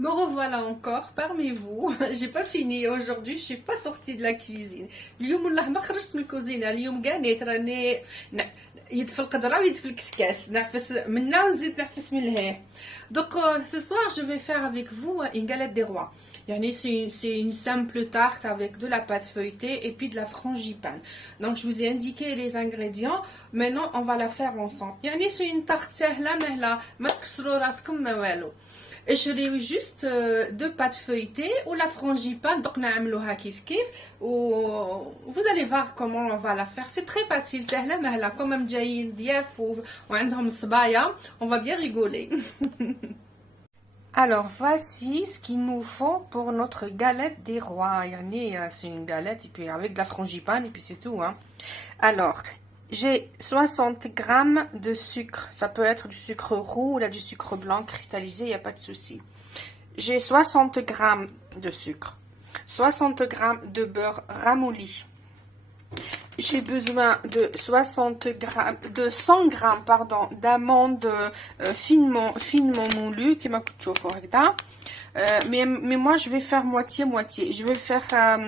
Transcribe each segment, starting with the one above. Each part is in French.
Me revoilà encore parmi vous. J'ai pas fini aujourd'hui, je suis pas sortie de la cuisine. اليوم والله ما خرجت من الكوزينه، اليوم كاع نيت راني يد في القدره ويد في الكسكاس، نعفس منا ونزيد نعفس من لهيه. Donc ce soir je vais faire avec vous une galette des rois. Yani c'est une simple tarte avec de la pâte feuilletée et puis de la frangipane. Donc je vous ai indiqué les ingrédients. Maintenant on va la faire ensemble. Yani c'est une tarte سهله مهله ما تكسروا راسكم ما والو. اشريو juste deux pâtes feuilletées ou la frangipane, donc نعملوها كيف كيف و vous allez voir comment on va la faire. C'est très facile, سهله مهله. comme جايين ضياف وعندهم صبايا, on va bien rigoler. Alors voici ce qu'il nous faut pour notre galette des rois. C'est une galette et puis avec de la frangipane et puis c'est tout, hein. Alors j'ai 60 grammes de sucre. Ça peut être du sucre roux ou là, du sucre blanc cristallisé, il n'y a pas de souci. J'ai 60 grammes de sucre. 60 grammes de beurre ramolli. J'ai besoin de 100 grammes pardon, d'amandes finement moulues qui m'a coûté mais moi je vais faire moitié. Je vais faire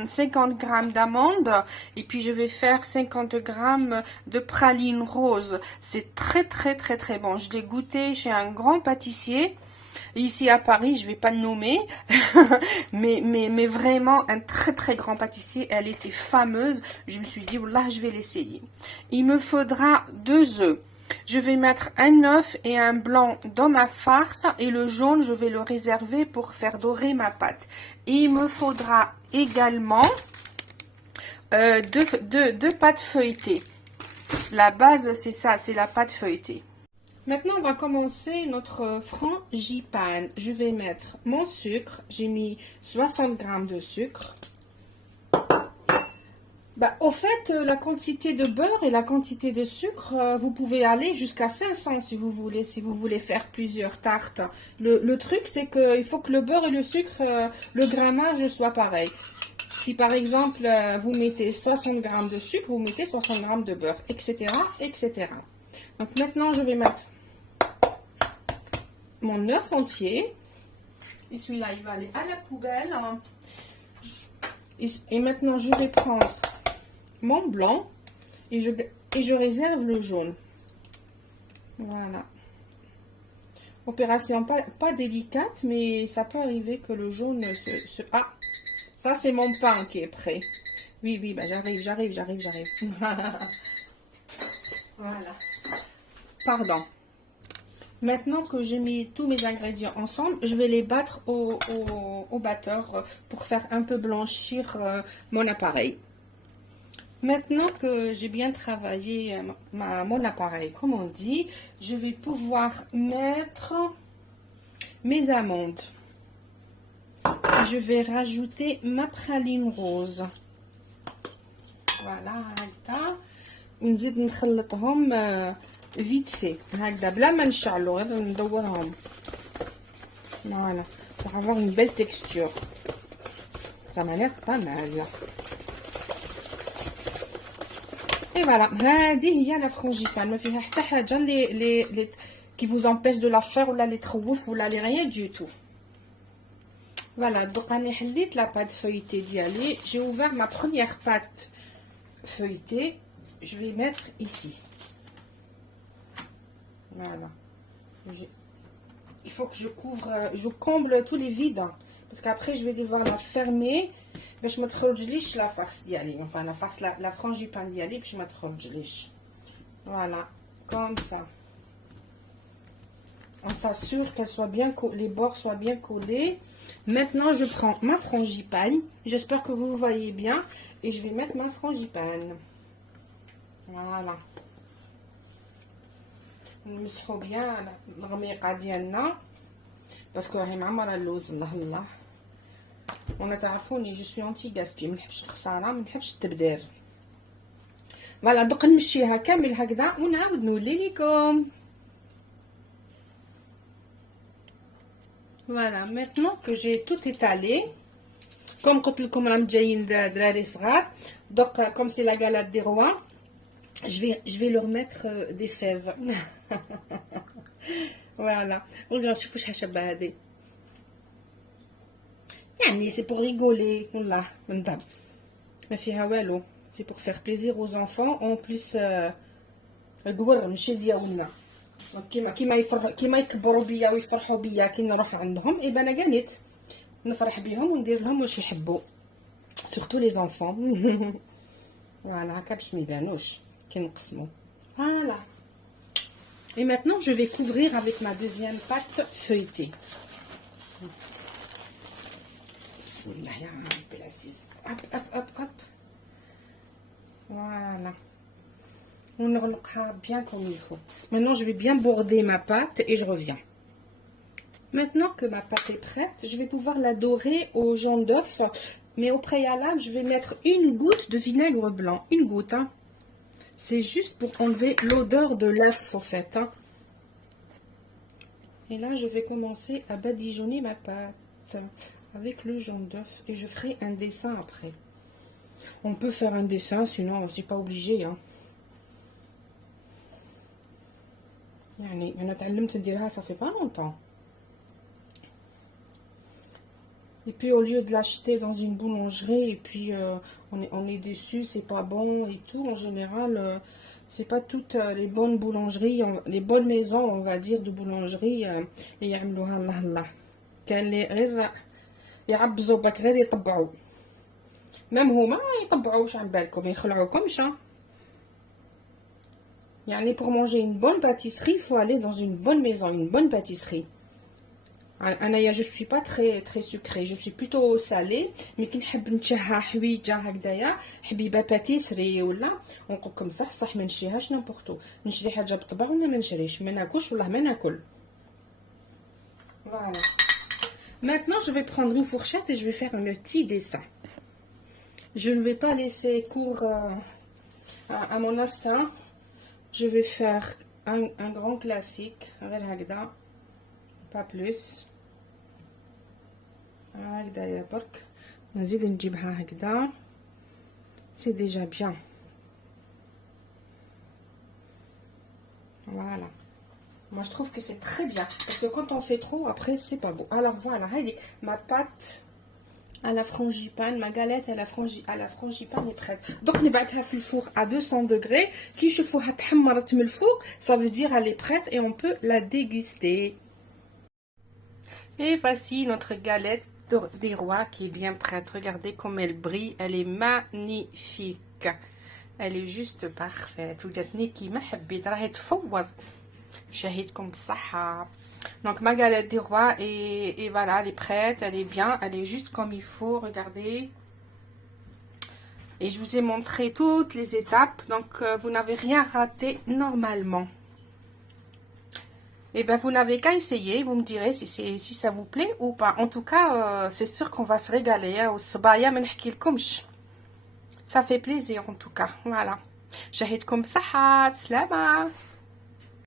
50 grammes d'amandes et puis je vais faire 50 grammes de praline rose. C'est très bon. Je l'ai goûté chez un grand pâtissier ici à Paris, je vais pas le nommer, mais vraiment un très grand pâtissier. Elle était fameuse. Je me suis dit, là, je vais l'essayer. Il me faudra 2 œufs. Je vais mettre un œuf et un blanc dans ma farce et le jaune, je vais le réserver pour faire dorer ma pâte. Et il me faudra également deux pâtes feuilletées. La base, c'est ça, c'est la pâte feuilletée. Maintenant, on va commencer notre frangipane. Je vais mettre mon sucre. J'ai mis 60 grammes de sucre. Au fait, la quantité de beurre et la quantité de sucre, vous pouvez aller jusqu'à 500 si vous voulez faire plusieurs tartes. Le truc, c'est qu'il faut que le beurre et le sucre, le grammage soit pareil. Si par exemple, vous mettez 60 grammes de sucre, vous mettez 60 grammes de beurre, etc., etc. Donc maintenant, je vais mettre mon œuf entier. Et celui-là, il va aller à la poubelle. Et maintenant, je vais prendre mon blanc et je réserve le jaune. Voilà. Opération pas délicate, mais ça peut arriver que le jaune Ah, ça c'est mon pain qui est prêt. Oui, j'arrive. Voilà. Pardon. Maintenant que j'ai mis tous mes ingrédients ensemble, je vais les battre au batteur pour faire un peu blanchir mon appareil. Maintenant que j'ai bien travaillé mon appareil, comme on dit, je vais pouvoir mettre mes amandes. Je vais rajouter ma praline rose. Voilà, ونزيد نخلطهم vite fait هكذا بلا ما نشعلو غير ندورهم. Voilà, pour avoir une belle texture. Ça m'a l'air pas mal. Et voilà, هذه هي la frangipane. ما فيها حتى حاجه اللي qui vous empêche de la faire ولا اللي تخوف ولا اللي rien du tout. Voilà, donc راني حليت la pâte feuilletée ديالي. J'ai ouvert ma première pâte feuilletée. Je vais mettre ici. Voilà. Il faut que je comble tous les vides. Parce qu'après, je vais devoir la fermer. باش ما تخرجليش la farce ديالي. Enfin, la frangipane ديالي باش ما تخرجليش. Voilà. Comme ça. On s'assure qu'elle soit bien les bords soient bien collés. Maintenant, je prends ma frangipane. J'espère que vous voyez bien. Et je vais mettre ma frangipane. Voilà. نمسحوا bien الغميقه ديالنا باسكو راهي معمره اللوز. الله وانا تعرفوني جو سوي انتي غاسبي، ما نحبش الخساره، ما نحبش التبدير. فوالا دوك نمشيها كامل هكذا ونعاود نولي لكم. Voilà, maintenant que j'ai tout étalé, comme قلت لكم راهم جايين دراري صغار. Donc comme c'est la galette des rois, je vais leur mettre des fèves. Voilà. Regarde, شوفوا شحال شابه هذه. C'est pour rigoler. Wallah, madame. ما فيها والو. C'est pour faire plaisir aux enfants. En plus, قور ماشي ديالنا. كيما يكبروا بيا ويفرحوا بيا كي نروح عندهم اي انا قالت نفرح بيهم وندير لهم واش يحبوا surtout les enfants. Voilà, هكا باش ما يبانوش كي نقسموا. Voilà. Et maintenant je vais couvrir avec ma deuxième pâte feuilletée. Bismillah ya Rabbil Aziz. Hop hop hop hop. Voilà. On enlèvera bien comme il faut. Maintenant, je vais bien border ma pâte et je reviens. Maintenant que ma pâte est prête, je vais pouvoir la dorer au jaune d'œuf. Mais au préalable, je vais mettre une goutte de vinaigre blanc. Une goutte, hein. C'est juste pour enlever l'odeur de l'œuf, au fait. Hein. Et là, je vais commencer à badigeonner ma pâte avec le jaune d'œuf. Et je ferai un dessin après. On peut faire un dessin, sinon, c'est pas obligé, hein. يعني انا تعلمت نديرها ça fait pas longtemps. Et puis au lieu de l'acheter dans une boulangerie et puis on est déçu, c'est pas bon et tout, en général c'est pas toutes les bonnes boulangeries, les bonnes maisons on va dire de boulangerie اللي يعملوها الله الله. كان اللي غير يعبزوا بك غير يطبعوا. même هما يطبعوش عن بالكم يخلعوكمش. يعني pour manger une bonne pâtisserie, il faut aller dans une bonne maison, une bonne pâtisserie. Je suis pas très sucrée, je suis plutôt salée, mais كي نحب نتشهى حويجه هكذايا حبيبه باتيسري ولا نقولكم صح ما نشريهاش نيمبورطو، نشري حاجه بالطبع ولا ما نشريش، ما ناكلش والله ما ناكل. Voilà. Maintenant, je vais prendre une fourchette et je vais faire un petit dessin. Je ne vais pas laisser cours à mon instinct. Je vais faire un grand classique, pas plus. C'est déjà bien. Voilà. Moi, je trouve que c'est très bien. Parce que quand on fait trop, après, c'est pas beau. Alors, voilà. Ma pâte à la frangipane, ma galette à la frangipane est prête. Donc, on va mettre le four à 200 degrés. Qui chauffe تحمرت من الفوق, ça veut dire elle est prête et on peut la déguster. Et voici notre galette des rois qui est bien prête. Regardez comme elle brille, elle est magnifique. Elle est juste parfaite. وجاتني كيما حبيت راهي تفور. شهيتكم بالصحة. Donc ma galette des rois et voilà, elle est prête, elle est bien, elle est juste comme il faut, regardez. Et je vous ai montré toutes les étapes, donc vous n'avez rien raté normalement. Et ben vous n'avez qu'à essayer, vous me direz si ça vous plaît ou pas. En tout cas, c'est sûr qu'on va se régaler. Hein, ça fait plaisir en tout cas, voilà. شهيتكم بصحة، بسلامة.